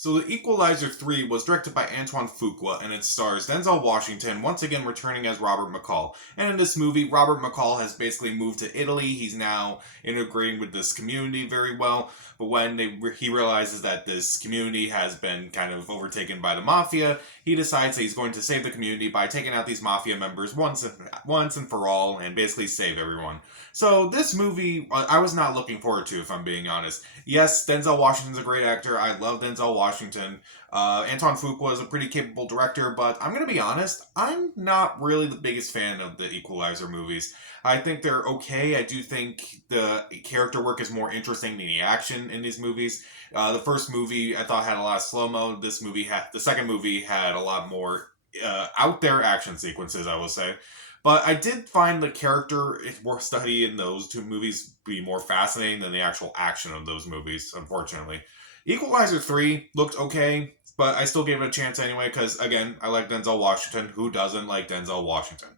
So The Equalizer 3 was directed by Antoine Fuqua and it stars Denzel Washington once again returning as Robert McCall. And in this movie, Robert McCall has basically moved to Italy. He's now integrating with this community very well. But when he realizes that this community has been kind of overtaken by the mafia, he decides that he's going to save the community by taking out these mafia members once and for all and basically save everyone. So this movie, I was not looking forward to, if I'm being honest. Yes, Denzel Washington's a great actor. I love Denzel Washington. Anton Fuqua is a pretty capable director, but I'm going to be honest, I'm not really the biggest fan of the Equalizer movies. I think they're okay. I do think the character work is more interesting than the action in these movies. The first movie I thought had a lot of slow mo. The second movie had a lot more out there action sequences, I will say. But I did find the character work study in those two movies be more fascinating than the actual action of those movies, unfortunately. Equalizer 3 looked okay, but I still gave it a chance anyway because, again, I like Denzel Washington. Who doesn't like Denzel Washington?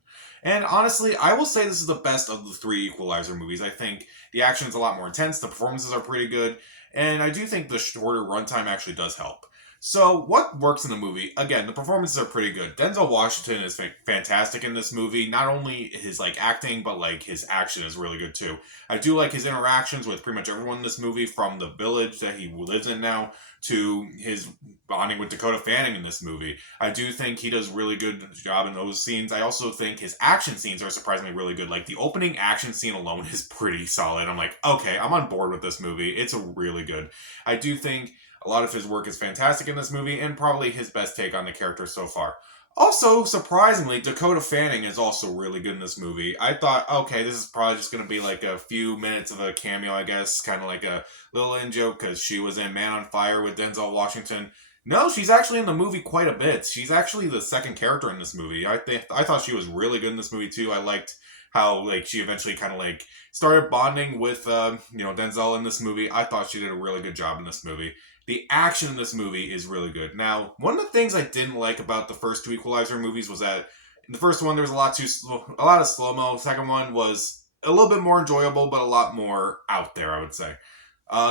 And honestly, I will say this is the best of the three Equalizer movies. I think the action is a lot more intense, the performances are pretty good, and I do think the shorter runtime actually does help. So, what works in the movie? Again, the performances are pretty good. Denzel Washington is fantastic in this movie. Not only his acting, but his action is really good too. I do like his interactions with pretty much everyone in this movie, from the village that he lives in now to his bonding with Dakota Fanning in this movie. I do think he does really good job in those scenes. I also think his action scenes are surprisingly really good. Like the opening action scene alone is pretty solid. I'm like, okay, I'm on board with this movie. It's a really good. I do think a lot of his work is fantastic in this movie, and probably his best take on the character so far. Also, surprisingly, Dakota Fanning is also really good in this movie. I thought, okay, this is probably just going to be like a few minutes of a cameo, I guess, kind of like a little in-joke, because she was in Man on Fire with Denzel Washington. No, she's actually in the movie quite a bit. She's actually the second character in this movie. I thought she was really good in this movie, too. I liked how she eventually kind of started bonding with Denzel in this movie. I thought she did a really good job in this movie. The action in this movie is really good. Now, one of the things I didn't like about the first two Equalizer movies was that in the first one there was a lot of slow mo. The second one was a little bit more enjoyable, but a lot more out there, I would say.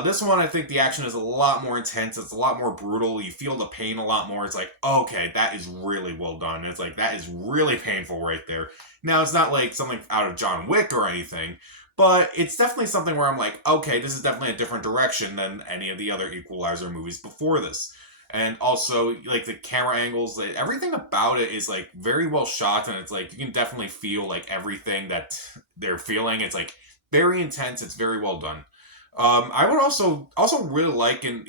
This one, I think the action is a lot more intense. It's a lot more brutal. You feel the pain a lot more. It's like, okay, that is really well done. It's like, that is really painful right there. Now, it's not like something out of John Wick or anything, but it's definitely something where I'm like, okay, this is definitely a different direction than any of the other Equalizer movies before this. And also, the camera angles, everything about it is very well shot, and it's you can definitely feel everything that they're feeling. It's very intense. It's very well done. I would also really like in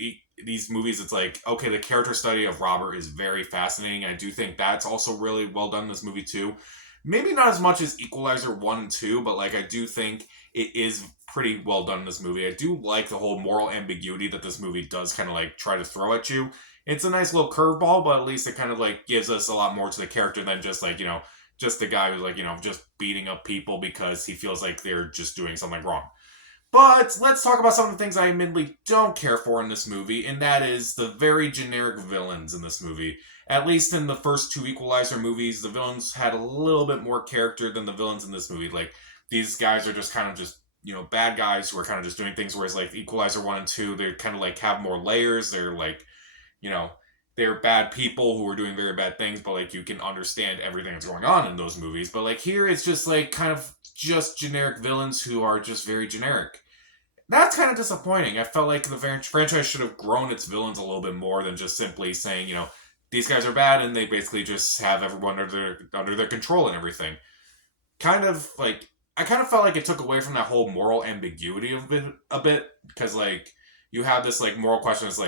these movies, it's okay, the character study of Robert is very fascinating. I do think that's also really well done in this movie too. Maybe not as much as Equalizer 1 and 2, but I do think it is pretty well done in this movie. I do like the whole moral ambiguity that this movie does kind of try to throw at you. It's a nice little curveball, but at least it kind of gives us a lot more to the character than just just the guy who's just beating up people because he feels like they're just doing something wrong. But let's talk about some of the things I admittedly don't care for in this movie, and that is the very generic villains in this movie. At least in the first two Equalizer movies, the villains had a little bit more character than the villains in this movie. These guys are just kind of just, bad guys who are kind of just doing things, whereas Equalizer 1 and 2, they kind of have more layers. They're they're bad people who are doing very bad things, but you can understand everything that's going on in those movies. But here it's just kind of just generic villains who are just very generic. That's kind of disappointing. I felt like the franchise should have grown its villains a little bit more than just simply saying, these guys are bad, and they basically just have everyone under their control and everything. I kind of felt like it took away from that whole moral ambiguity of it a bit, because you have this moral question. It's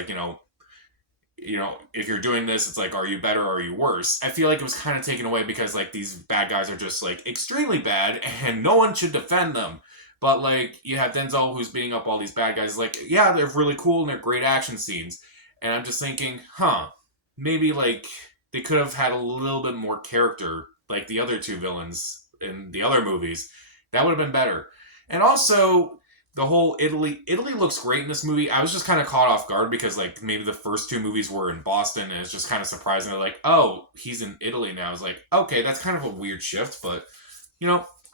if you're doing this, it's are you better or are you worse? I feel like it was kind of taken away because these bad guys are just extremely bad and no one should defend them. But you have Denzel who's beating up all these bad guys. Yeah, they're really cool and they're great action scenes. And I'm just thinking, maybe they could have had a little bit more character like the other two villains in the other movies. That would have been better. And also, the whole Italy looks great in this movie. I was just kind of caught off guard because maybe the first two movies were in Boston, and it's just kind of surprising. They're oh, he's in Italy now. I was okay, that's kind of a weird shift, but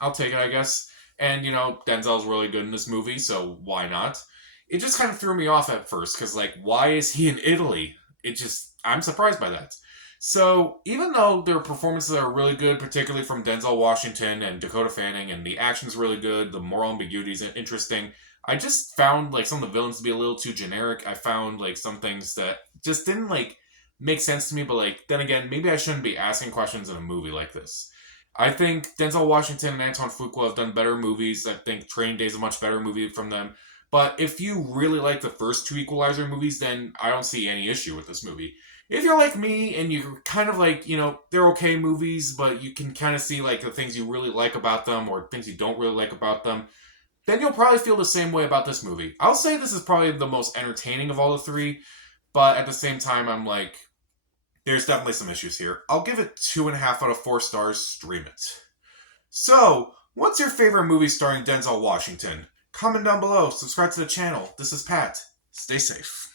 I'll take it, I guess. And Denzel's really good in this movie, so why not? It just kind of threw me off at first because why is he in Italy? I'm surprised by that. So even though their performances are really good, particularly from Denzel Washington and Dakota Fanning, and the action's really good, the moral ambiguity is interesting, I just found like some of the villains to be a little too generic. I found like some things that just didn't like make sense to me. But like then again, maybe I shouldn't be asking questions in a movie like this. I think Denzel Washington and Antoine Fuqua have done better movies. I think Training Day is a much better movie from them. But if you really like the first two Equalizer movies, then I don't see any issue with this movie. If you're like me and you're kind of like, they're okay movies, but you can kind of see like the things you really like about them or things you don't really like about them, then you'll probably feel the same way about this movie. I'll say this is probably the most entertaining of all the three, but at the same time, I'm like, there's definitely some issues here. I'll give it 2.5 out of 4 stars. Stream it. So, what's your favorite movie starring Denzel Washington? Comment down below. Subscribe to the channel. This is Pat. Stay safe.